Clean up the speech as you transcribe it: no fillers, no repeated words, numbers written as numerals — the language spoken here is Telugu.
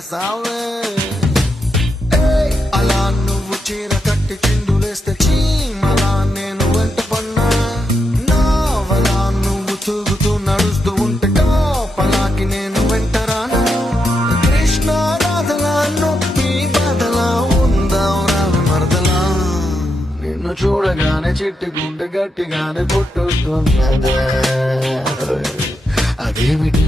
రాసావే అలా నువ్వు చీర కట్టి చిందులేస్తే చీమలా నేను వెంట పన్నా నావలా నువ్వు తూగుతూ నడుస్తూ ఉంటే పలాకి నేను వెంటరాను కృష్ణ రాధలా నొప్పి బాధలా ఉందాం రావి మరదలా నిన్ను చూడగానే చిట్టి గుండె గట్టిగానే కొట్టుతున్నదే అదేమిటి